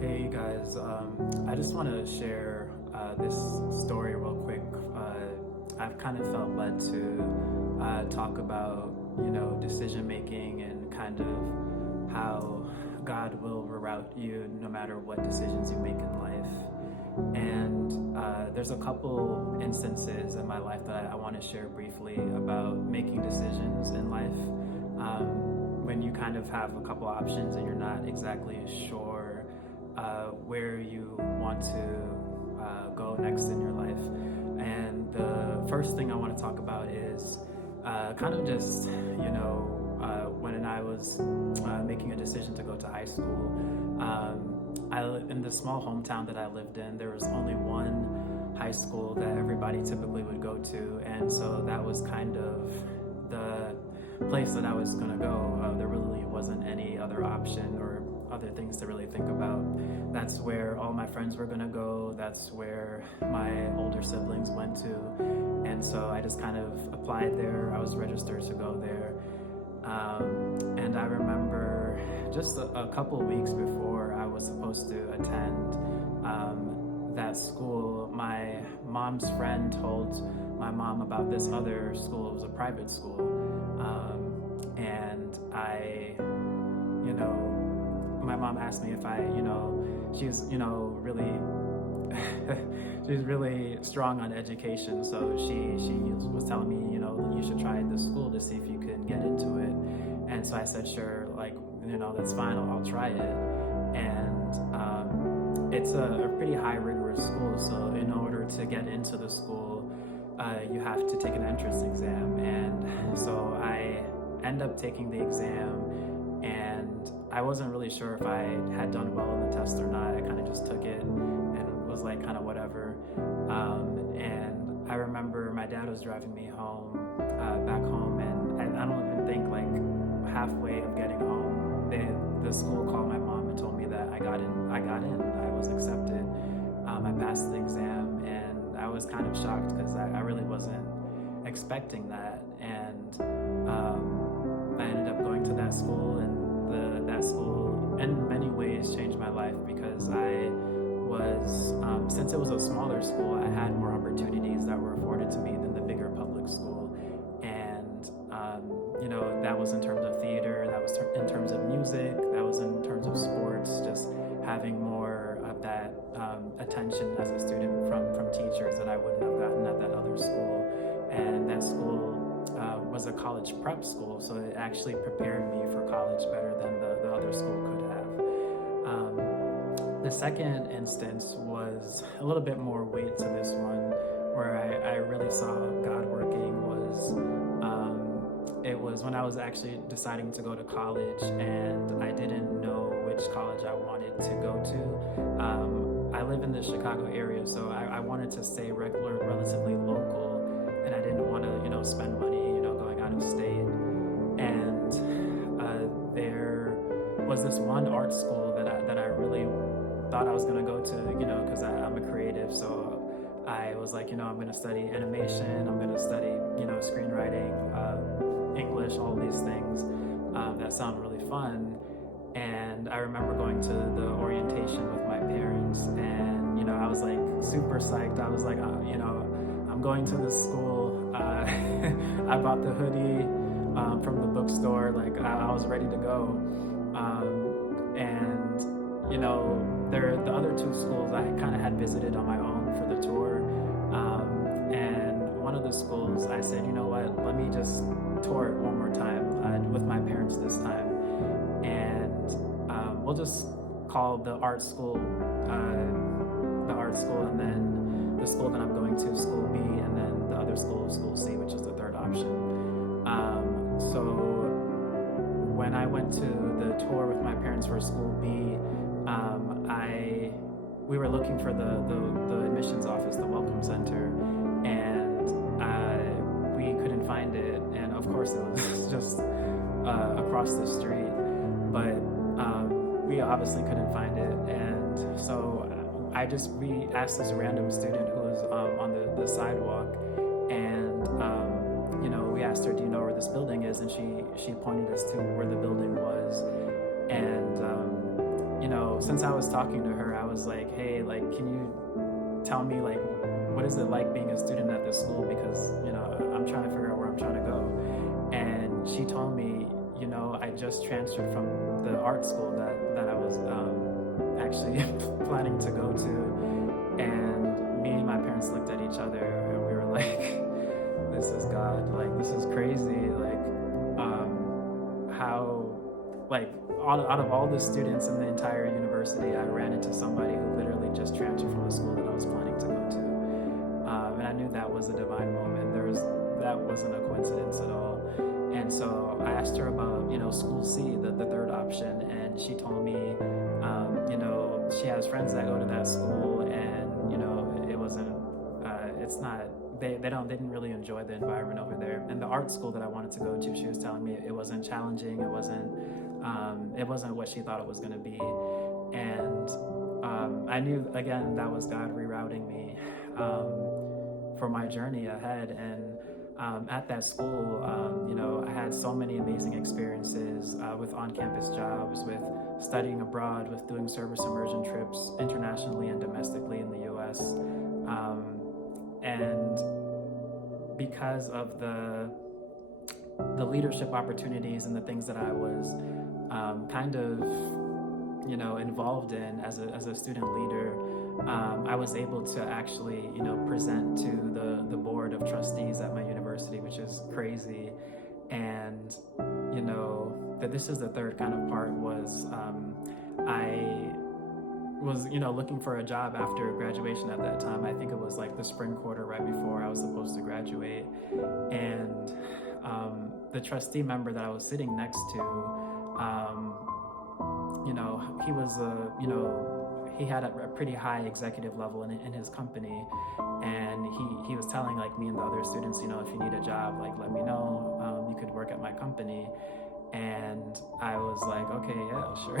Hey guys, I just want to share this story real quick. I've kind of felt led to talk about, decision making and kind of how God will reroute you no matter what decisions you make in life. And there's a couple instances in my life that I want to share briefly about making decisions in life. When you kind of have a couple options and you're not exactly sure where you want to go next in your life. And the first thing I want to talk about is kind of just, when I was making a decision to go to high school. In the small hometown that I lived in, there was only one high school that everybody typically would go to. And so that was kind of the place that I was going to go. There really wasn't any other option or other things to really think about. That's where all my friends were going to go. That's where my older siblings went to. And so I just kind of applied there. I was registered to go there. And I remember just a couple weeks before I was supposed to attend that school, my mom's friend told my mom about this other school. It was a private school. And my mom asked me if she's, really, she's really strong on education. So she was telling me, you should try this school to see if you can get into it. And so I said, sure, that's fine. I'll try it. And it's a pretty high rigorous school. So in order to get into the school, you have to take an entrance exam. And so I end up taking the exam, and I wasn't really sure if I had done well on the test or not. I kind of just took it and was like, kind of whatever. And I remember my dad was driving me home, back home, and I don't even think halfway of getting home, the school called my mom and told me that I got in, I was accepted. I passed the exam, and I was kind of shocked because I really wasn't expecting that. And I ended up going to that school, and that school in many ways changed my life because I was, since it was a smaller school, I had more opportunities that were afforded to me than the bigger public school. And, that was in terms of theater, that was in terms of music, that was in terms of sports, just having more of that attention as a student from teachers that I wouldn't have gotten at that other school. And that school was a college prep school, so it actually prepared me for college better than the other school could have. The second instance was a little bit more weight to this one, where I really saw God working it was when I was actually deciding to go to college, and I didn't know which college I wanted to go to. I live in the Chicago area, so I wanted to stay relatively local, and I didn't want to, spend money, going out of state. And there was this one art school that I really thought I was going to go to, because I'm a creative. So I was like, I'm going to study animation, I'm going to study, screenwriting, English, all these things that sound really fun. And I remember going to the orientation with my parents, and I was like super psyched. I was like, I'm going to this school. I bought the hoodie from the bookstore. I was ready to go. And the other two schools I kind of had visited on my own for the tour. And one of the schools, I said, let me just tour it one more time with my parents this time. And we'll just call the art school, and then the school that I'm going to, school B, and then the other school, school C, which is the third option. So when I went to the tour with my parents for school B, we were looking for the admissions office, the welcome center, and we couldn't find it. And of course it was just across the street, but we obviously couldn't find it. And so we asked this random student who was on the sidewalk, and we asked her, do you know where this building is? And she pointed us to where the building was. And since I was talking to her, I was like, hey, like, can you tell me, like, what is it like being a student at this school? Because, I'm trying to figure out where I'm trying to go. And she told me, I just transferred from the art school that I was actually planning to go to. And me and my parents looked at each other and we were like, this is God, like, this is crazy. Like, how, like, out of all the students in the entire university, I ran into somebody who literally just transferred from the school that I was planning to go to. And I knew that was a divine moment. That wasn't a coincidence at all. And so I asked her about, School C, the third option, and she told me, she has friends that go to that school, and it wasn't, it's not. They didn't really enjoy the environment over there. And the art school that I wanted to go to, she was telling me it wasn't challenging. It wasn't what she thought it was going to be. And I knew, again, that was God rerouting me for my journey ahead. And at that school, I had so many amazing experiences with on-campus jobs, with studying abroad, with doing service immersion trips internationally and domestically in the U.S. And because of the leadership opportunities and the things that I was kind of, involved in as a student leader, I was able to actually, present to the board of trustees at my university, which is crazy. And, that this is the third kind of part was I was, looking for a job after graduation at that time. I think it was like the spring quarter right before I was supposed to graduate. And the trustee member that I was sitting next to, he was he had a pretty high executive level in his company, and he was telling, like, me and the other students, if you need a job, like, let me know, you could work at my company. And I was like, okay, yeah, sure.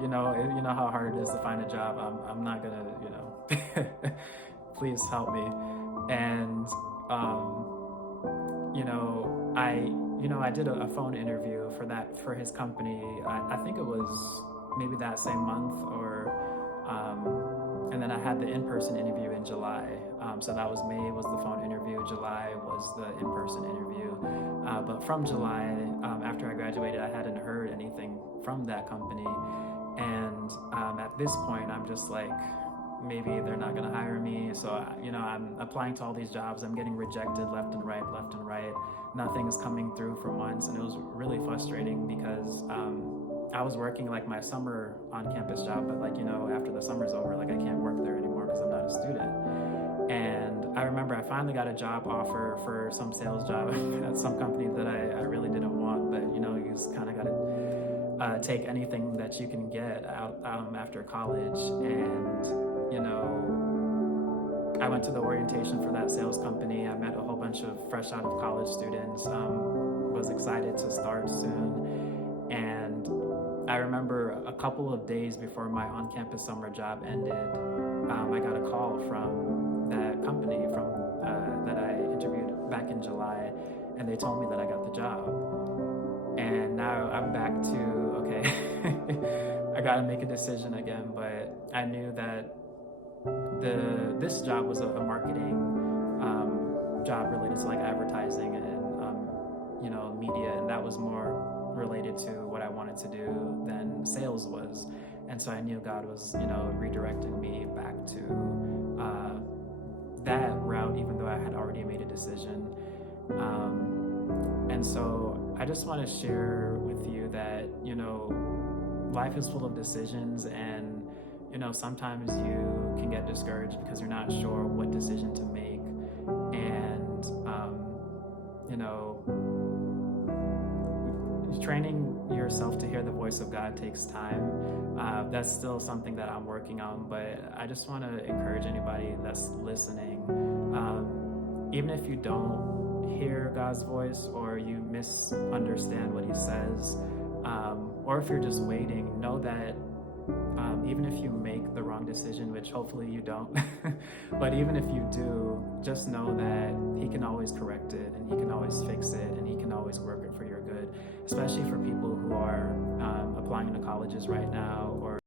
You know how hard it is to find a job. I'm not gonna, please help me. And I did a phone interview for his company. I think it was maybe that same month, or and then I had the in-person interview in July. So that was May was the phone interview, July was the in-person interview. But from July, after I graduated, I hadn't heard anything from that company. And at this point, I'm just like, maybe they're not gonna hire me. So, I'm applying to all these jobs. I'm getting rejected left and right. Nothing's coming through for months. And it was really frustrating because I was working like my summer on-campus job, but like, after the summer's over, like I can't work there anymore because I'm not a student. And I remember I finally got a job offer for some sales job at some company that I really didn't want, but you just kind of got to take anything that you can get out after college. And I went to the orientation for that sales company. I met a whole bunch of fresh out of college students, was excited to start soon. And I remember a couple of days before my on-campus summer job ended, I got a call from that company that I interviewed back in July, and they told me that I got the job. And now I'm back to, okay, I gotta make a decision again. But I knew that this job was a marketing job related to like advertising and media, and that was more related to what I wanted to do than sales was. And so I knew God was redirecting me back to that route, even though I had already made a decision. And so I just want to share with you that life is full of decisions, and sometimes you can get discouraged because you're not sure what decision to make. And training yourself to hear the voice of God takes time. That's still something that I'm working on, but I just want to encourage anybody that's listening, even if you don't hear God's voice or you misunderstand what he says, or if you're just waiting, know that even if you make the wrong decision, which hopefully you don't, but even if you do, just know that he can always correct it and he can always fix it and he can always work it for your good, especially for people who are applying to colleges right now or